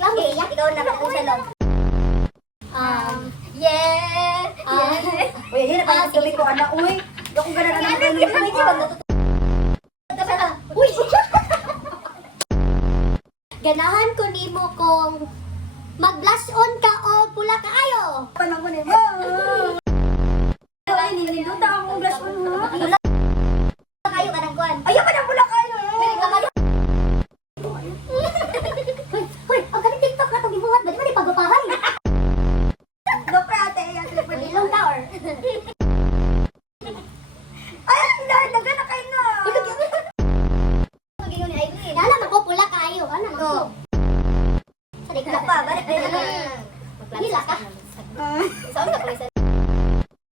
Reklamo siya. Ikaw na ba kung salon? Yeah! Uy, yun na pa yung gabi ko, anak. Uy, yung gano'n na naman. Uy! Ganahan ko nimo kung mag-blush on ka o pula kaayo. Panang ko na mo. Ay, nililuta akong blush on mo. Kayo ka ng kuwan. Ayaw pa ng pula kayo. Hoy, ang galing TikTok na itong ibuhat. Ba't mo di pagpapahay? Doktor ate, ay, ate. Ilong tower. Ay, Lord, nagana kayo na. Mag-ingon ni Aileen. Alam ako, pula kaayo. Alam ako. Sabi ka Pa, balik kayo na. Hila ka. Saan ka pala sa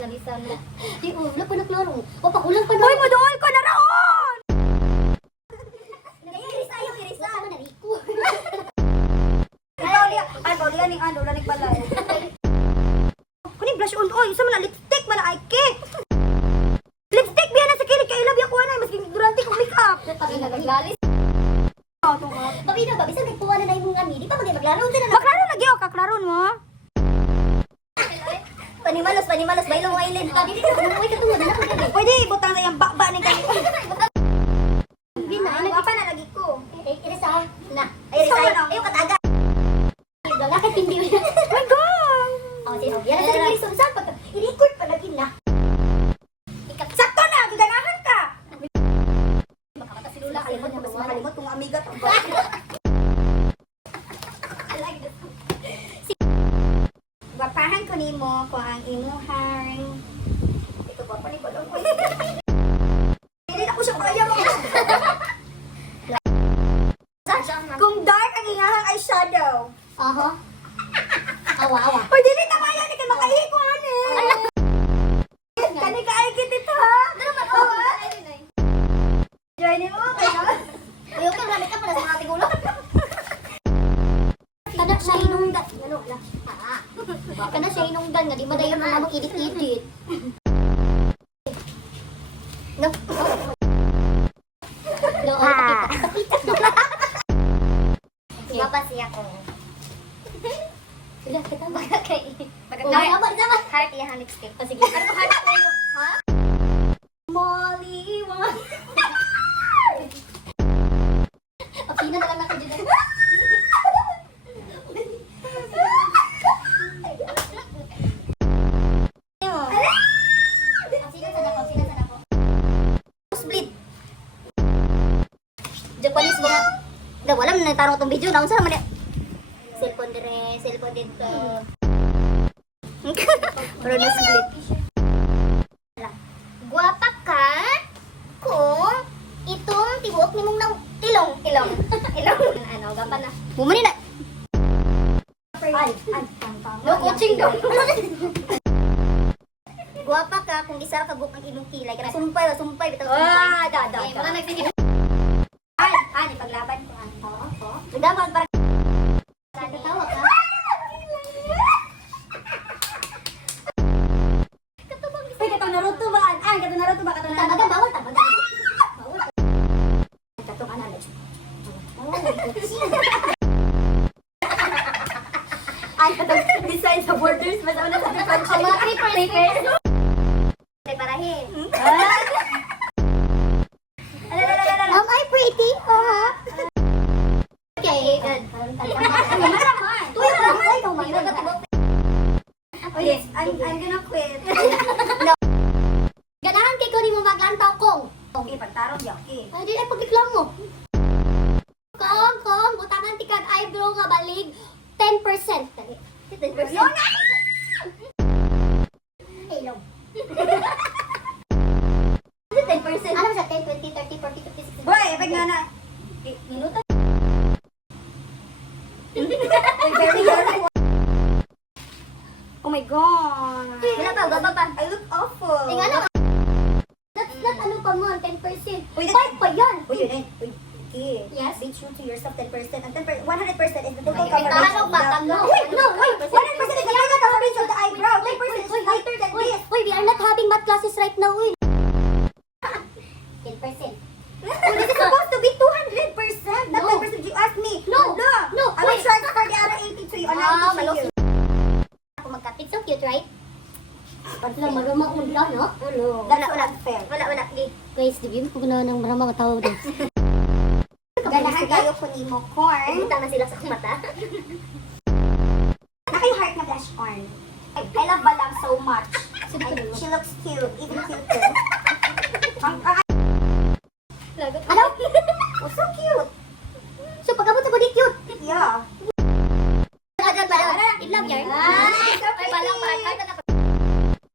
labisan mo? Di ulo ko na kloro. O, pakulang pa na. Uy, maduol ko na raon! Irisa yung irisa. Ano na, Rico? Liya ning ano, lanig balay. Kuning blush on, oy, isa man na lipstick, man ay cake. Lipstick biya na sa kilig kay love ko na, maski durante ko make up. Pag nagalis. Oh, tunga. Pabi na ba? Bisan nagpuwa na imong ami. Di pa maglaro din na. Maklaro lagi o, kaklaron mo. Panimalos, bailong Aileen. Dili ka umuwi ka tungod na ko dili. Pwede ibutang na yung bakba ni kay. Bina, Apa na lagi ko. irisa na. Ay, Irisa. isa na. Ayo kataga. Galakit hindi. My God! Oh, sige. Yan sa irisa sa pag i-record pa lagi na. Sakto na, giganahan ka. Baka mata si Lula Kalimot kalimot mo, mas mo makalimot kung amiga to. I like this. Wapahan ko nimo ko ang imuhang. Ito ba pa ni balong ko? Hindi na ko siya kaya mo. Kung dark ang ingahang eyeshadow. Aha. Awa. Uy, dili na kaya ni kay makahiko ani. Kani ka ay kit ito ha. Join mo kaya. Uy, okay, maramit ka para sa mga tigulo. Kana siya inungdan. Ano na? Kana siya inungdan nga di madayon na namang edit-edit. No. No, Babas siya ko. Sila kita ba? Baga kay. Sama. Heart iya lipstick. Sige. Ano ko hanap ko? Ha? Molly, one. Pina na lang ako dyan. Sino sa dako? Split. Japanese ba? Da wala man tarong tong video na unsa naman ya? Cellphone dito. Pero na split. Guwapa ka kung itong tibuok ni mong tilong. Ano, gapa na. Bumani na. Ay, No coaching daw. Guwapa ka kung isa ka buk ang imong kilay. Kana sumpay bitaw. Da. Eh, mga nagsigil. Ani paglaban ko an. Oo. Nagdaman para Nagtawa ka. Ay, katong Naruto ba? Ay, katong Naruto ba? Katong Naruto. Tamaga, bawal. Katong ano. Ay, katong design sa borders. Mas ano sa different Ang mga creepers. Preparahin. Am I pretty? Okay. Tuyo lang ay kung Oh yes, I'm gonna quit. Ganahan kay ko ni mo maglantaw kong. Okay, pagtarong yaki. Ay, di ay pagreklamo. Kong, butangan ti kag eyebrow nga balig 10%. 10%. Yona! Hello. 10%. Alam sa 10, 20, 30, 40, 50, 60. Boy, epek nga na. Minuto. Very good. Oh my God. Wala pa, baba pa. I look awful. Tingnan na. That's not ano pa mo, 10%. Uy, 5 pa yan. Uy, yun eh. Uy, okay. Yes. Be true to yourself 10%. And 100% is the total Ay, coverage. tahanok ba? No, wait, no, wait. 100% is the total coverage of the eyebrow. 10% is lighter than this. Uy, we are not having math classes right now, uy. 10%. Oh, this is supposed to be 200%. Not No. 10%. You asked me. No. No. No. I'm in Wait. charge for the Wala, marama ko lang, no? Wala, fair. Wala. Guys, di ba ko na ng marama ka tao din. Ganahan kayo ko ni mo, corn. Butang na sila sa mata. Naka-heart na blush corn. I love Balang so much. She looks cute, even cuter. Hello? Oh, so cute. So, pag-abot sa body cute. Yeah. Ilang yarn? Ay, so Ay, balang pretty. pa.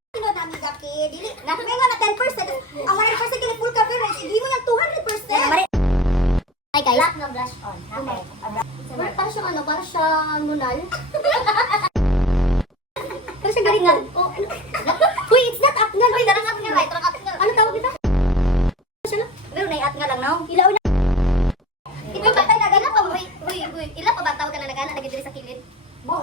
Sino namin gaki? Dili, nakapay nga na 10%. Ang 100% kini full coverage. Hindi mo yung 200%. Hi guys. Black na blush on. Okay. Para siyang ano, para siyang nunal. Pero siya galingan. Oh, Uy, it's not up nga. Uy, darang up nga. Darang up nga. ano tawag ito? Pero nai-at nga lang, no? Ilaw na. Ito ba tayo nagana pa? Uy. Ilan pa ba tawag ka na nagana? Nagidiri sa kilid? Bo,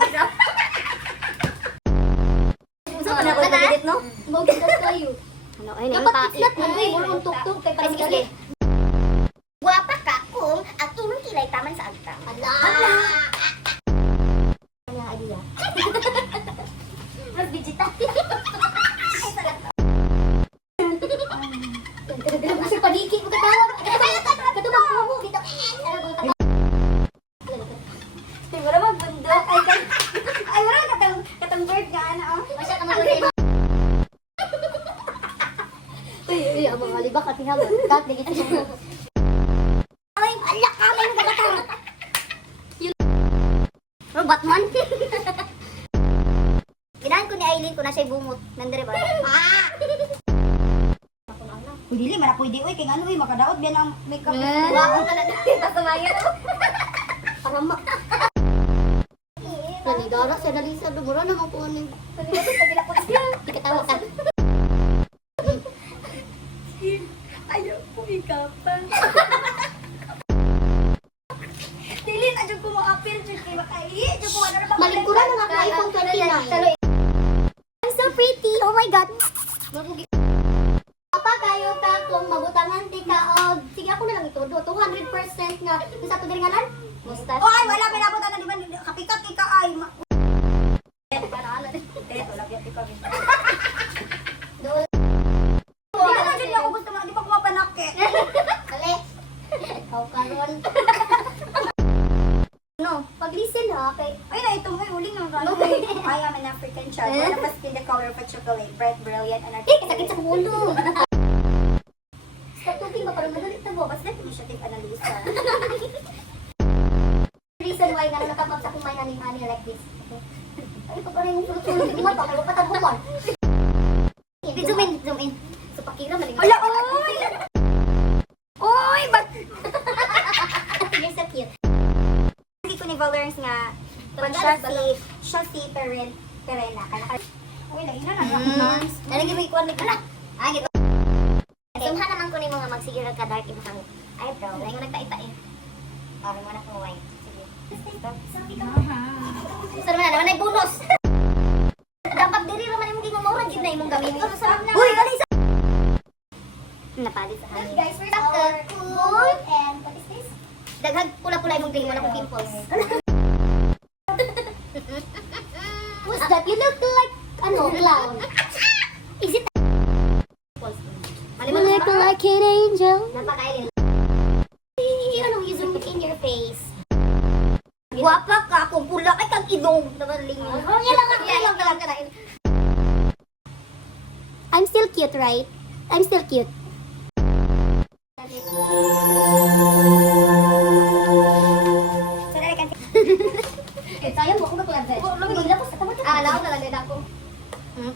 Gusto ka na ako nagidit, no? Bogid na tayo. Ano, ay, Dapat islat mo, uy, mula ang tuktok kay Ay, parang sige. Guwapa ka kung ang imong kilay taman sa agtang. Ala! Ano ang idea? Mas vegetarian. Kasi paniki mo katawag. Katubag mo. Dito. Siguro magbundok. Ay, wala katang bird nga, ano, oh. Masya ka mag-ulit. Uy, ang mga alibak at hihaba. Kat, digit siya. Ay, alak ka may nagkakatawa. Pero Batman. Ginahan ko ni Aileen ko na siya bungot. Nandere ba? Uy, dili, mara pwede, uy, kaya ano, uy, makadaot biyan ang makeup. Wow, talaga. Tapos mayo. Parama. Nanigara siya dali sa dumura naman po ano. Di katawa ka. Ayaw ko ikapan. Dili, na dyan ko mo-appeal, dyan kayo makaihi, dyan ko ano na ba? Malingkuran ng ako iPhone 29. I'm so pretty. Oh my God. Mabugi. Pa kayo ka kung mabutangan di ka og sige ako na lang ito 200% nga sa to ngalan mustache. Oh, ay, wala, pinabutan na, di ba, kapikat, ika, ay, Para ano Ito, lagyan ko kami. doon. Di ka na dyan ako gusto mo, di ba kumapanakit? Ale. Ikaw karon. No, pag-listen ha kay Ay, na, ito mo, uling ng gano'n. I am an African child. One of us in the color of a chocolate, bright, brilliant, and artistic. sakit sa ulo. Sa tubig ba parang magalit na mo? Basta mo siya take analisa. Reason why nga nakapag sa kumain namin ani like this. Ay, pa parang yung sulod-sulod mo pa kayo patabukan. Zoom in. So, pakira maling. Ala, oy! Oy, ba't? You're so cute. Hindi ko ni Valorans nga, pag siya si Perena. Uy, laina na lang. Nalagyan mo ikuan ni Kala. Ah, gito. Sumha naman ko ni mga magsigura ka dark imong eyebrow. Lain mo nagtaita eh. Parang wala ko white. Sige. Sa naman ay bonus. Dapat diri raman imong gingon mura gid na imong gawin. Ito sarap na. Uy, ano isa? Napalit sa hangin. Guys, first our food and what is this? Daghag pula-pula imong tingin mo na kung pimples. What's that? You look like ano, clown. Is it? You look like an angel. Napakailin. Ano, you zoom in your face. Guwapa ka kung pula ay kang idong. Nabaling mo. Yan lang. I'm still cute, right? I'm still cute. Sayang mo, ako ba Ilapos sa tamat. Ah, laon na lang din ako. Hmm?